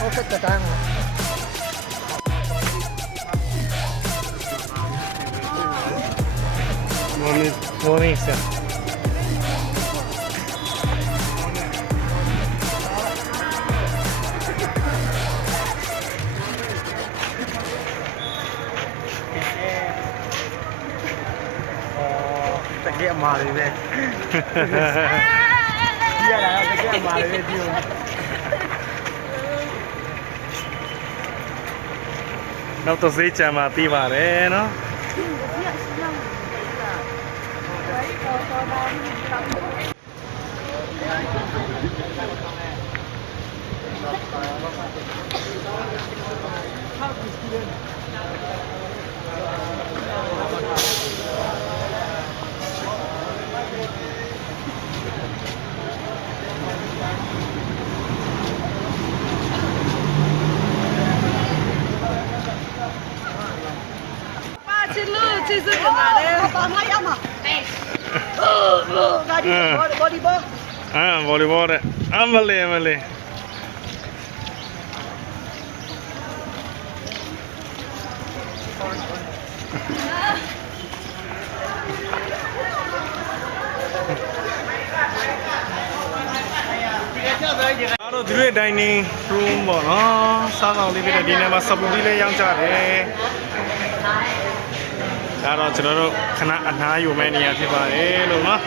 Oke, tetang. Morning, sir. Cái mà đi về. Giờ là cái mà đi về chưa? Nó tôi sẽ chạm mà ti vào đấy nó.这是干嘛的？把他要嘛？哎，那就volleyball。啊，volleyball 的，啊，没嘞。အားတော့ဒီလို dining room ပေါ့နော်စားဆောင်လေးဖြစ်တဲ့ဒီနေ့မှာစပူလေးလည်းရောင်းကြတယ်ဒါတော့ကျွန်တော်တို့ခဏအနားယူမဲ့နေရာဖြစ်ပါတယ်လို့နော်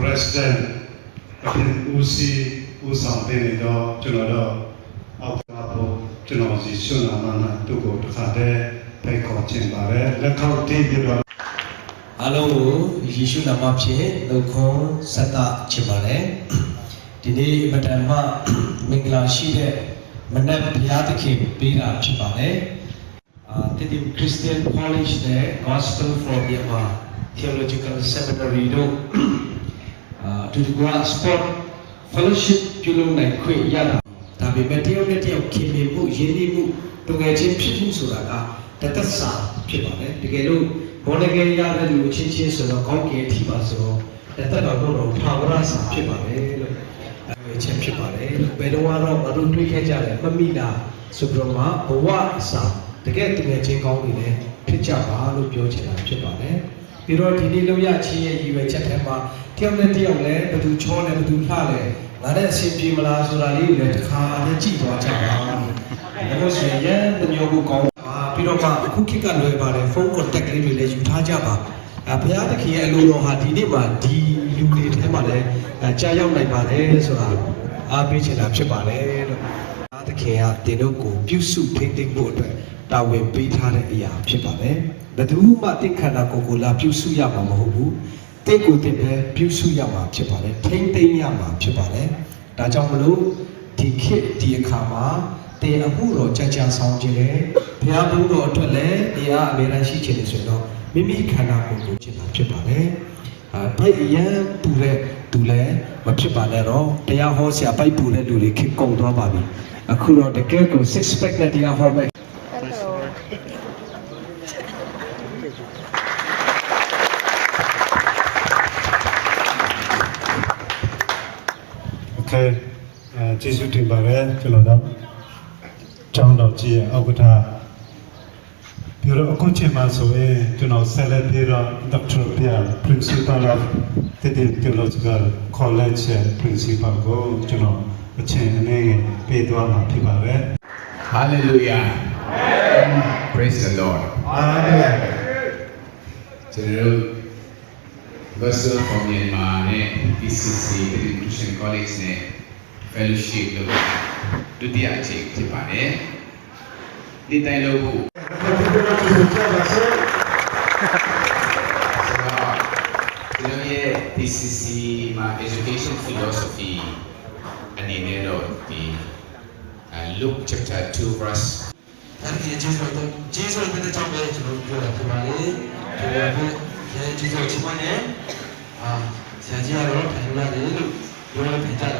President ဦးစီးဦးဆောင်တဲ့နေတော့ကျွန်တော်တို့အောက်ကဖို့ကျွန်တော်စီဆွနာမနာတို့ကိုတစ်ခါတည်းဖိတ်ခေါ်ခြင်းပါပဲလက်ထောက်တီးပြီးတော့အားလုံးကိုယေရှုနာမဖြင့်နှုတ်ခွန်းဆက်သချင်ပါတယ်ဒီနေ့မတန်မှမင်္ဂလာရှိတဲ့မနက်ဘုရားသခင်ပေးတာဖြစ်ပါတယ်တတိ Christian College နဲ့ Gospel for Myanmar Theological Seminary တို့တူတူက Sport Fellowship ပြုလုပ်နိုင်ခွင့်ရတာဒါပေမဲ့တယောက်နဲ့တယောက်ခင်မင်မှုရင်းနှီးမှုတူငယ်ချင်းဖြစ်မှုဆိုတာကတသက်စာဖြစ်ပါတယ်တကယ်လို့ဘောလကေရတဲ့လူချင်းချင်းဆိုတော့ကောင်းကင်ထိပါဆိုတော့တသက်တော်တော့ထာဝရစာဖြစ်ပါတယ်လို့အချင်းဖြစ်ပါတယ်ဘယ်တော့တော့မတို့တွေ့ခဲ့ကြတယ်မမိလားဆိုပြီးတော့မှဘဝအစာတကယ်တူငယ်ချင်းကောင်းတွေလည်းဖြစ်ကြပါလို့ပြောချင်တာဖြစ်ပါတယ်ပြီးတော့ဒီနေ့လောက်ရချင်းရဲ့ရည်ရွယ်ချက်ထဲမှာတယောက်နဲ့တယောက်လည်းဘယ်သူချောလဲဘယ်သူလှလဲငါနဲ့အဆင်ပြေမလားဆိုတာလေးကိုလည်းတစ်ခါလည်းကြည့်သွားကြပါဒါလို့ဆိုရင်ရန်တမျိုးကိုကောင်းပါပြီးတော့မှအခုခေတ်ကလွယ်ပါတယ်ဖုန်း contact လေးတွေလည်းယူထားကြပါဘုရားသခင်ရဲ့အလိုတော်ဟာဒီနေ့မှာဒီလူတွေထဲမှာလည်းကြားရောက်နိုင်ပါတယ်ဆိုတာအားပေးချင်တာဖြစ်ပါတယ်လို့ဘုရားသခင်ကတင်တို့ကိုပြုစုထိန်းသိမ်းဖို့အတွက်တာဝန်ပေးထားတဲ့အရာဖြစ်ပါတယ်ဘယ်သူမှတင့်ခန္ဓာကိုယ်ကိုလာပြုစုရမှာမဟုတ်ဘူးတင့်ကိုယ်တင့်ပဲပြုစုရမှာဖြစ်ပါတယ်ထိမ့်သိမ်းရမှာဖြစ်ပါတယ်ဒါကြောင့်မလို့ဒီခေတ်ဒီအခါမှာတင်အမှုတော်ကြာဆောင်ခြင်းလေဘုရားဘုန်းတော်အတွက်လည်းတရားအမြဲတမ်းရှိခြင်းလေဆိုတော့မိမိခန္ဓာကိုယ်ကိုကျင့်တာဖြစ်ပါတယ်ဘိုက်အရန်ပူတဲ့သူလည်းမဖြစ်ပါနဲ့တော့တရားဟောဆရာဘိုက်ပူတဲ့လူတွေခေတ်ကုန်သွားပါပြီအခုတော့တကယ်ကို six pack နဲ့တရားဟောမယ်ကျေးဇူးတင်ပါတယ်ကျွန်တော်တို့ကျောင်းတော်ကြီးရဲ့ဥက္ကဋ္ဌပြီးတော့အခုချိန်မှာဆိုရင်ကျွန်တော်ဆက်လက်ပြီးတော့ Dr. Pierre Principal of the Theological College Principal ကိုကျွန်တော်အချိန်အနေနဲ့ပေးသွားမှာဖြစ်ပါတယ် Hallelujah Praise the Lord Amen ကျွန်တော် Gospel for Myanmar နဲ့ PCC Christian College နဲ့ Fellowship လို့ဒုတိယအချိန်ဖြစ်ပါတယ်ဒီတိုင်းလို့ကျွန်တော်ရဲ့ PCC မှာ Education Philosophy အနေနဲ့တော့ဒီLuke chapter 2 verse အဲ့ဒီကျေးဇူးတော်ကျေးဇူးတဲ့ကြောင့်ပဲကျွန်တော်ပြောတာဖြစ်ပါလေဒီလိုပဲကျေးဇူးချီးမွမ်းနေဆရာကြီးကတော့ထိုင်ရတယ်လို့ပြောလို့ပြကြတယ်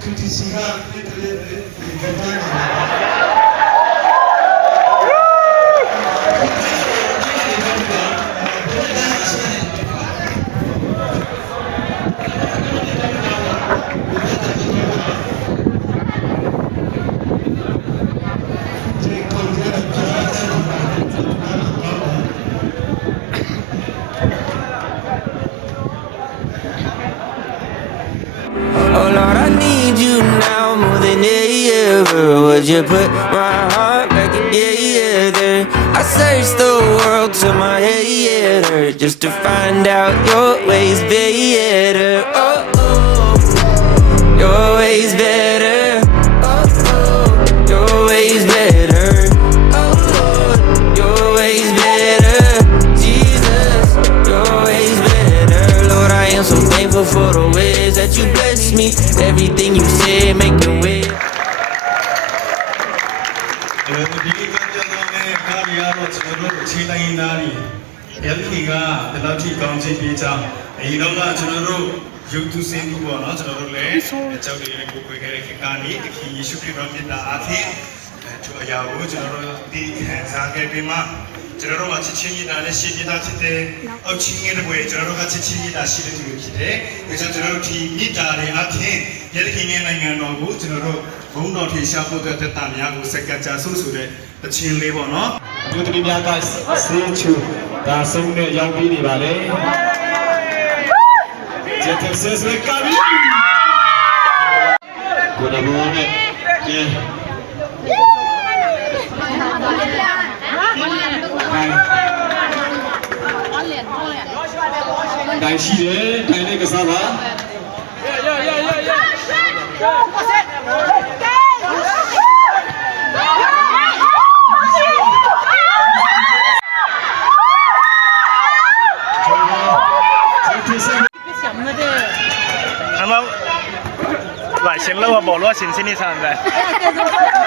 ခရစ်စီကပြည်တယ်ဒီတိုင်း Oh Lord, I need you now more than ever. Would you put my heart back together? I searched the world till my head hurt just to find out your ways better. Oh, oh, your ways better. Oh, oh, your ways better. Oh, Lord, your ways better. Jesus, your ways better. Lord, I am so thankful for the ways that you bless me. Everything you say, make a way. ဒီကကြတော့လည်းကားရတော့ကျွန်တော်တို့ခြေတိုင်းသားတွေရန်ခင်ကဘယ်လောက်ထိကောင်းချင်ပြကြအရင်တော့ကကျွန်တော်တို့ရုပ်သူစင်းသူပေါ့နော်ကျွန်တော်တို့လည်းအကြောက်တွေနဲ့ကိုယ်ကိုယ်ခဲ့တဲ့ခေတ်ကနေတခင်ယေရှုခရစ်တော်မြတ်တာအဖြစ်သူအရာကိုကျွန်တော်တို့ဒီခံစားခဲ့ပြီးမှကျွန်တော်တို့ကချစ်ချင်းရတာနဲ့ရှင်းပြတာဖြစ်တယ်။အောက်ချင်းရဲ့ဘွေကျွန်တော်တို့ကချစ်ချင်းရတာရှိတဲ့သူတွေဖြစ်တယ်။ဒါကြောင့်ကျွန်တော်တို့ဒီမြစ်တာတွေအဖြစ်ရတဲ့ခင်ရဲ့နိုင်ငံတော်ကိုကျွန်တော်တို့ဘုံတော်ထေရှားဖို့တဲ့တာများကိုစက္ကန့်ကြာဆိုတဲ့တခြင်းလေးပေါ့နော်။အမျိုးသမီးများကဆေးချူဒါဆုံးနဲ့ရောက်ပြီးနေပါလေ။ကျေးဇူးဆက်စကားပြီးကိုယ်တော်နဲ့တိုင်းရှိတယ်တိုင်းလေးကစားပါ那么来先漏啊，保罗先心里唱的。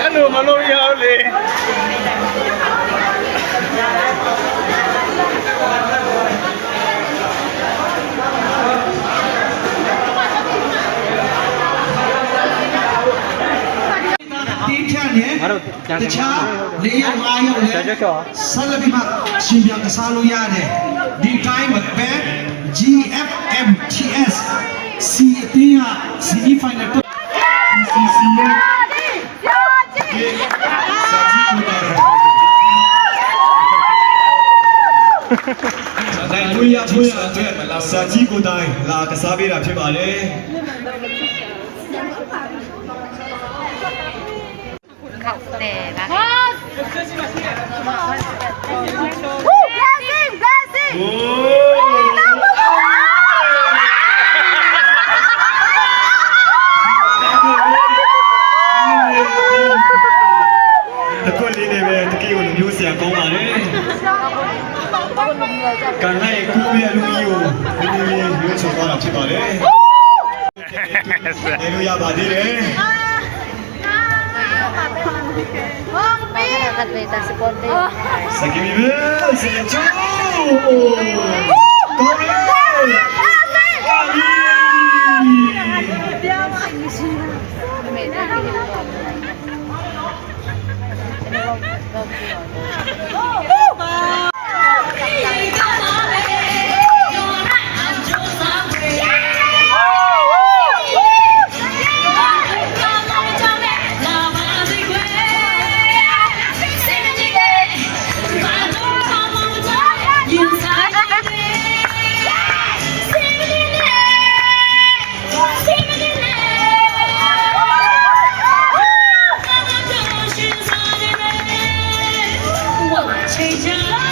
အဲ့လိုမလို့ရဘူးလေ တခြား၄ရောက်၅ရောက်လည်းဆက်လက်ပြီးမှရှင်ပြန်ကစားလို့ရတယ်ဒီတိုင်းပဲ GFMTS C အတင်းက semi final တော့ CC ရဲ့စာကြည့်ကို ရဖို့ရအတွက်စာကြီးကိုယ်တိုင်လာကစားပေးတာဖြစ်ပါတယ် เขาแต่ละ Blessing, blessing. တကွက်လေးနဲ့ပဲတကယ်ကိုလူမျိုးဆရာကောင်းပါတယ်ကန်လိုက်ကူပြလူကြီးကိုဒီလိုရွေးချယ်သွားတာဖြစ်ပါတယ်နေလို့ရပါသေးတယ် Hong Pi. กันเลยแต่สปอนเซอร์ စကီမီပဲစကချူကောင်းတယ် ไม่ได้ที่เราบอก Change